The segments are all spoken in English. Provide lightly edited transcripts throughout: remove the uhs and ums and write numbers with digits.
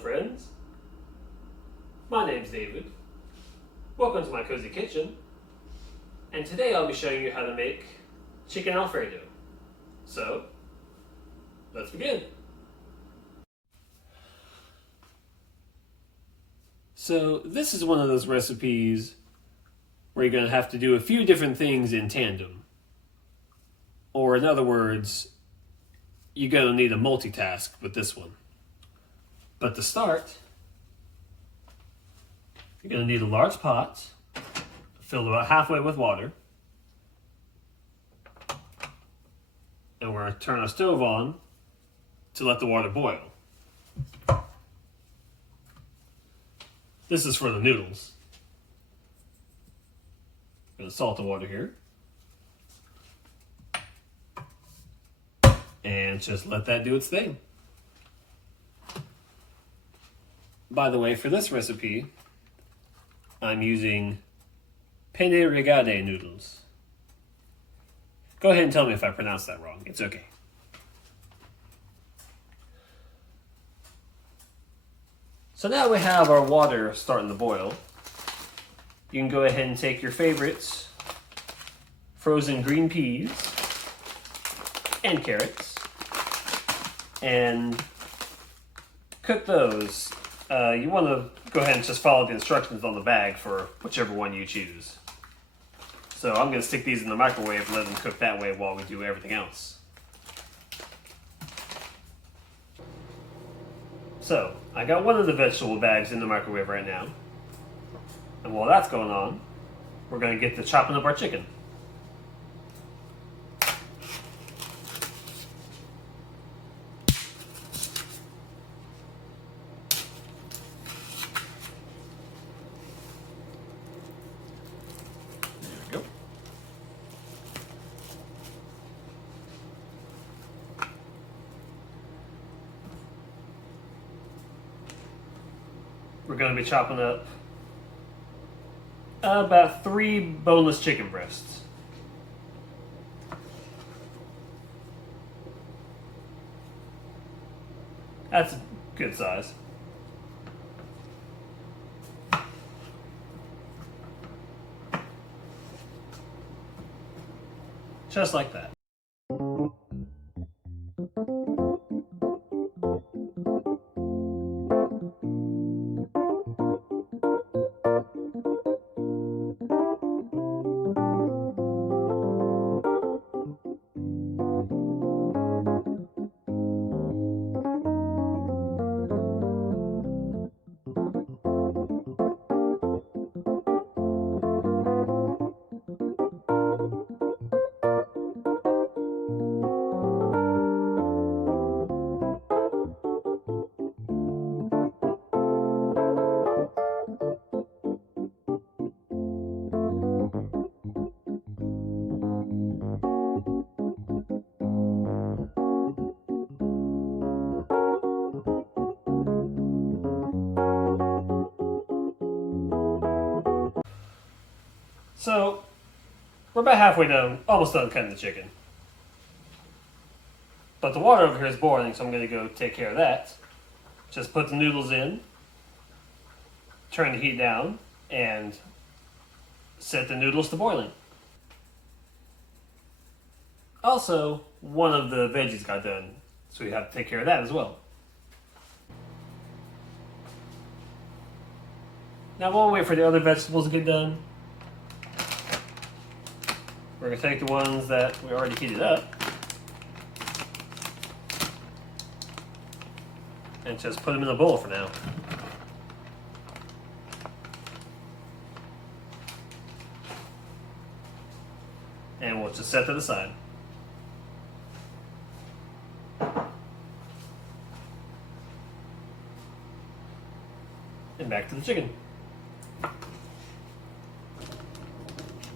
friends. My name's David. Welcome to my cozy kitchen. And today I'll be showing you how to make chicken Alfredo. So, let's begin. So this is one of those recipes where you're going to have to do a few different things in tandem. Or in other words, you're going to need a multitask with this one. But to start, you're going to need a large pot filled about halfway with water. And we're going to turn our stove on to let the water boil. This is for the noodles. I'm going to salt the water here. And just let that do its thing. By the way, for this recipe, I'm using penne rigate noodles. Go ahead and tell me if I pronounced that wrong. It's okay. So now we have our water starting to boil. You can go ahead and take your favorites, frozen green peas and carrots, and cook those. You want to go ahead and just follow the instructions on the bag for whichever one you choose. So I'm going to stick these in the microwave and let them cook that way while we do everything else. So I got one of the vegetable bags in the microwave right now. And while that's going on, we're going to get to chopping up our chicken. Go. We're going to be chopping up about 3 boneless chicken breasts. That's a good size. Just like that. So, we're about halfway done, almost done cutting the chicken. But the water over here is boiling, so I'm going to go take care of that. Just put the noodles in, turn the heat down, and set the noodles to boiling. Also, one of the veggies got done, so we have to take care of that as well. Now while we wait for the other vegetables to get done, we're going to take the ones that we already heated up and just put them in a bowl for now. And we'll just set to the side. And back to the chicken.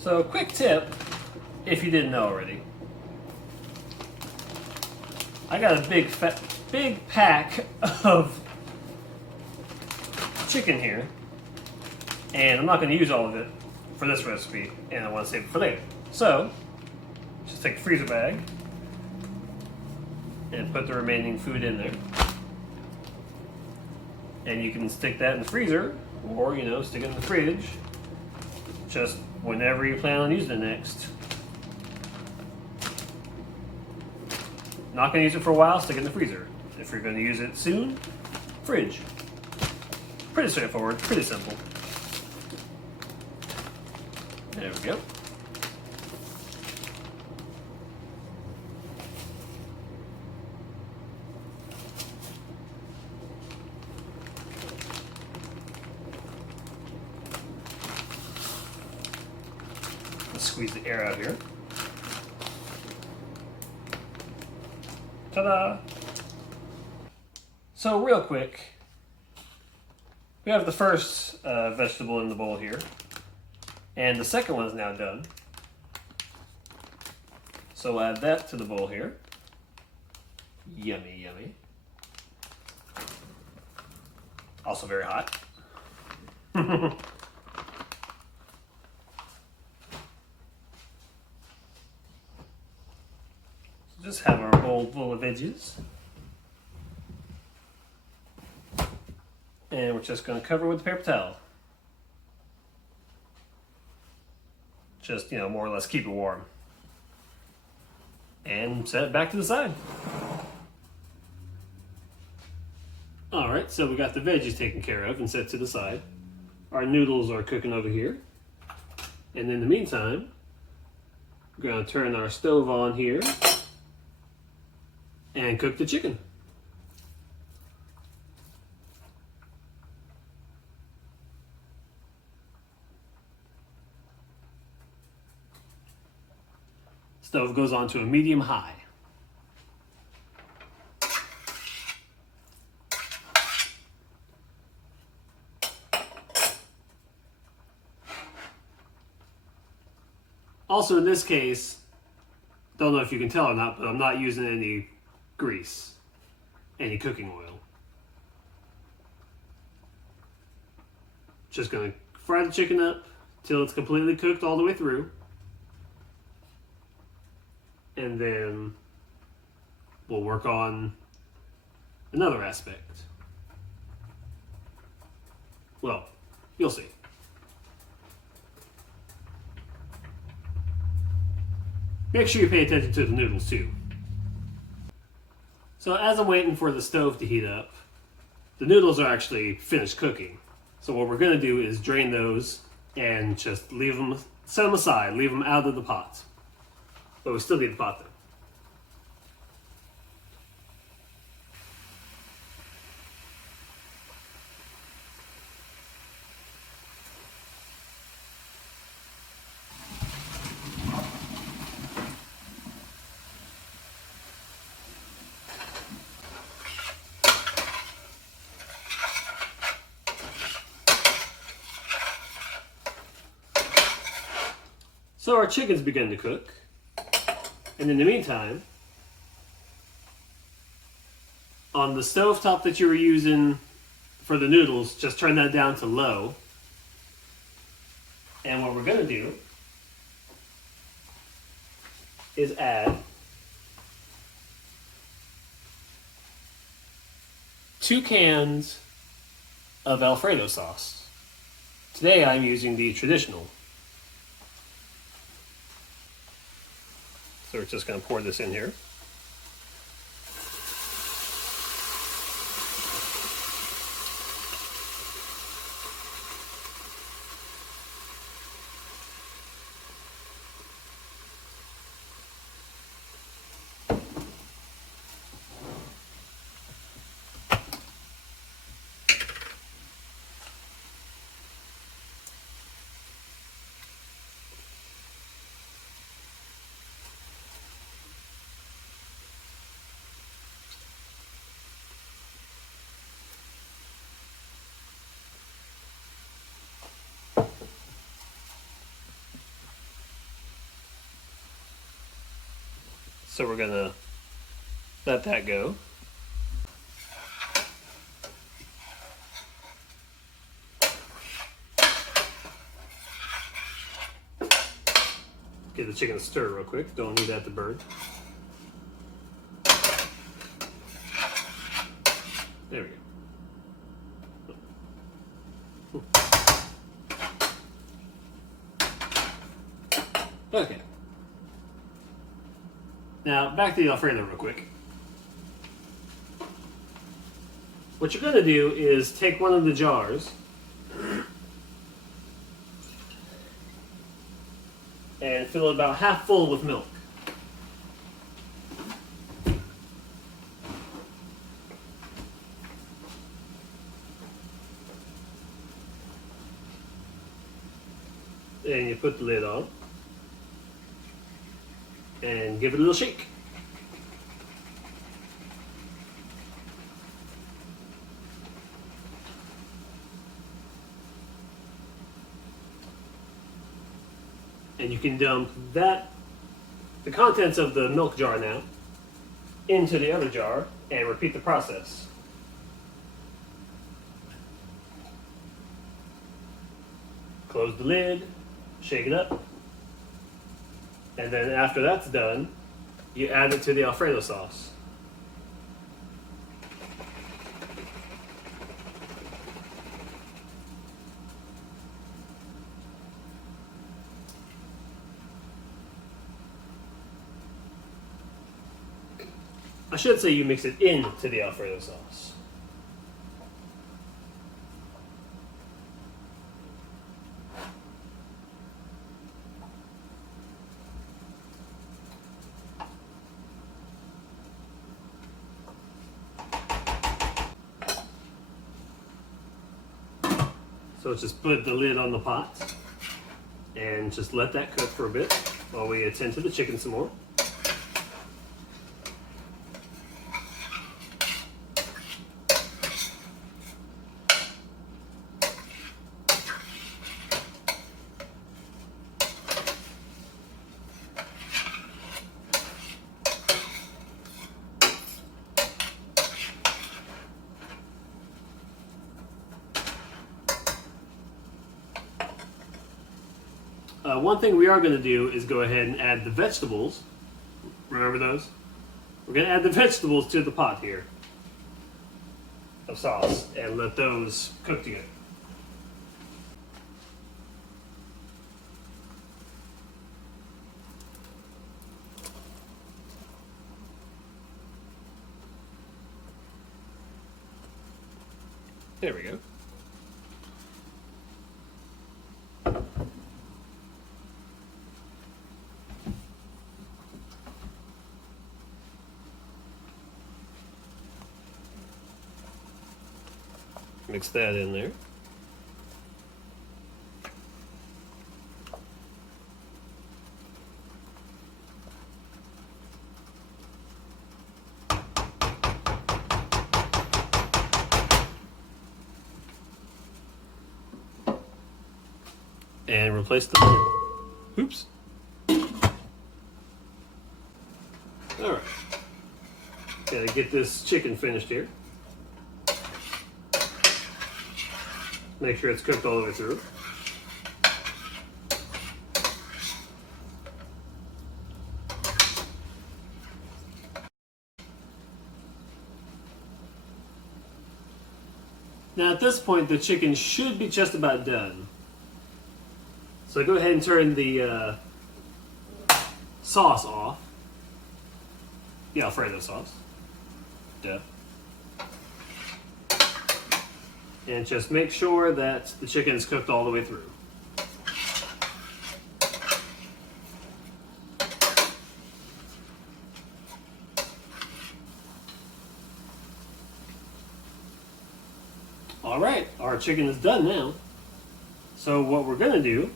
So, quick tip, if you didn't know already. I got a big pack of chicken here, and I'm not going to use all of it for this recipe, and I want to save it for later. So, just take a freezer bag and put the remaining food in there. And you can stick that in the freezer, or stick it in the fridge, just whenever you plan on using it next. Not going to use it for a while, stick it in the freezer. If you're going to use it soon, fridge. Pretty straightforward, pretty simple. There we go. Let's squeeze the air out here. Ta-da! So real quick, we have the first vegetable in the bowl here, and the second one is now done. So we'll add that to the bowl here. Yummy, yummy. Also very hot. Just have our bowl full of veggies. And we're just going to cover with the paper towel. Just, more or less keep it warm. And set it back to the side. Alright, so we got the veggies taken care of and set to the side. Our noodles are cooking over here. And in the meantime, we're going to turn our stove on here and cook the chicken. Stove goes on to a medium high. Also in this case, don't know if you can tell or not, but I'm not using any grease, any cooking oil. Just gonna fry the chicken up till it's completely cooked all the way through. And then we'll work on another aspect. Well, you'll see. Make sure you pay attention to the noodles too. So as I'm waiting for the stove to heat up, the noodles are actually finished cooking. So what we're going to do is drain those and just leave them, set them aside, leave them out of the pot. But we still need the pot though. So our chicken's beginning to cook. And in the meantime, on the stovetop that you were using for the noodles, just turn that down to low. And what we're going to do is add 2 cans of Alfredo sauce. Today I'm using the traditional. So we're just going to pour this in here. So we're going to let that go. Give the chicken a stir real quick. Don't need that to burn. There we go. Okay. Now, back to the Alfredo real quick. What you're going to do is take one of the jars and fill it about half full with milk. And you put the lid on and give it a little shake. And you can dump the contents of the milk jar now into the other jar and repeat the process. Close the lid, shake it up, and then after that's done, you add it to the Alfredo sauce. I should say you mix it into the Alfredo sauce. So just put the lid on the pot and just let that cook for a bit while we attend to the chicken some more. One thing we are going to do is go ahead and add the vegetables. Remember those? We're going to add the vegetables to the pot here of sauce and let those cook together. There we go. Mix that in there. And replace the lid. Oops. All right. Gotta get this chicken finished here. Make sure it's cooked all the way through. Now at this point, the chicken should be just about done. So go ahead and turn the sauce off. The Alfredo sauce. Duh. And just make sure that the chicken is cooked all the way through. All right, our chicken is done now. So what we're gonna do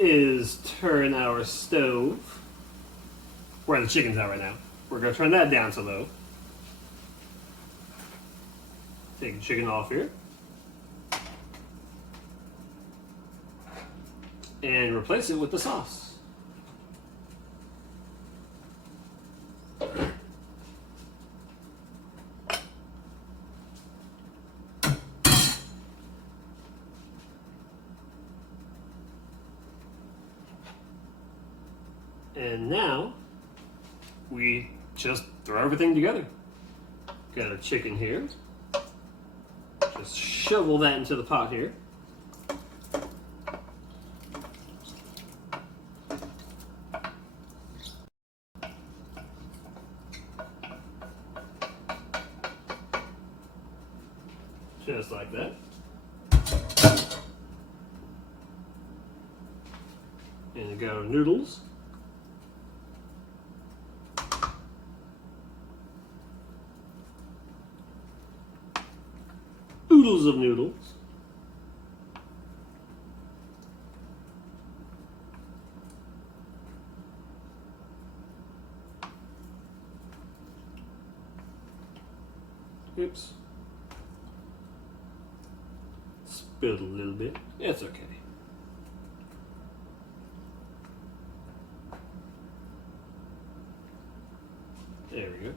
is turn our stove, where the chicken's at right now. We're gonna turn that down to low. Take the chicken off here. And replace it with the sauce. And now we just throw everything together. Got our chicken here. Just shovel that into the pot here. Just like that. And you got our noodles. Oodles of noodles. Oops. Spilled a little bit. It's okay. There we go.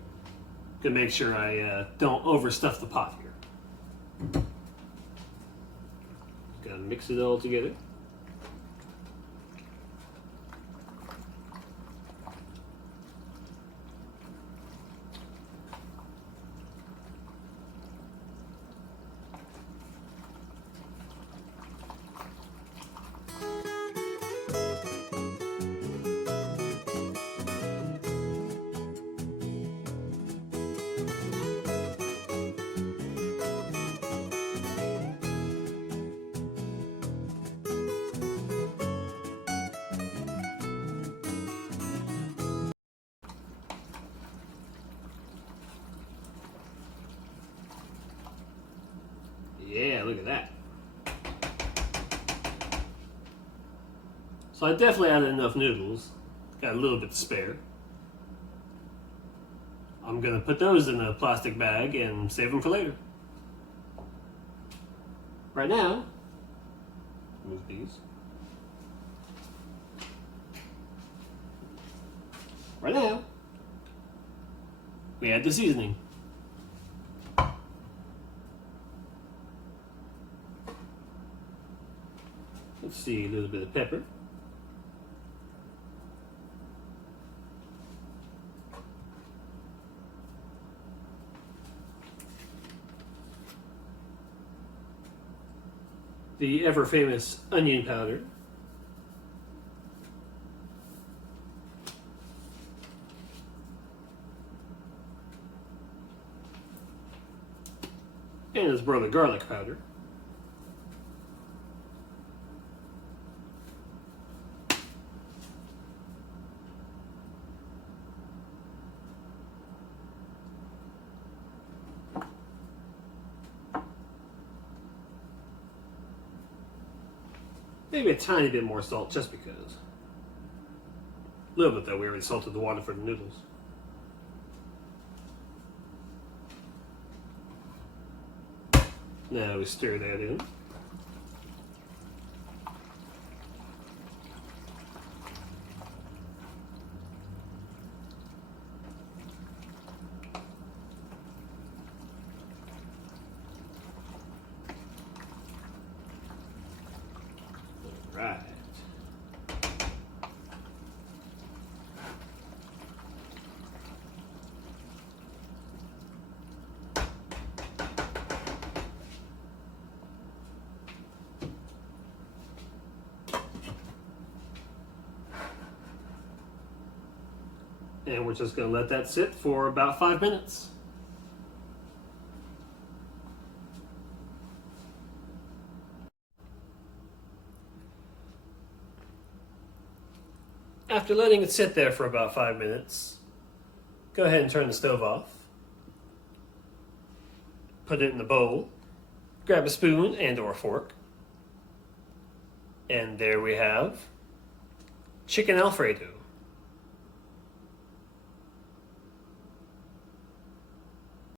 Gonna make sure I don't overstuff the pot here. Gotta mix it all together. Yeah, look at that. So I definitely added enough noodles. Got a little bit to spare. I'm gonna put those in a plastic bag and save them for later. Right now, move these. Right now, we add the seasoning. Let's see, a little bit of pepper. The ever famous onion powder. And his brother garlic powder. Maybe a tiny bit more salt just because. A little bit though, we already salted the water for the noodles. Now we stir that in. Right. And we're just going to let that sit for about 5 minutes. After letting it sit there for about 5 minutes, go ahead and turn the stove off. Put it in the bowl. Grab a spoon and or fork. And there we have chicken Alfredo.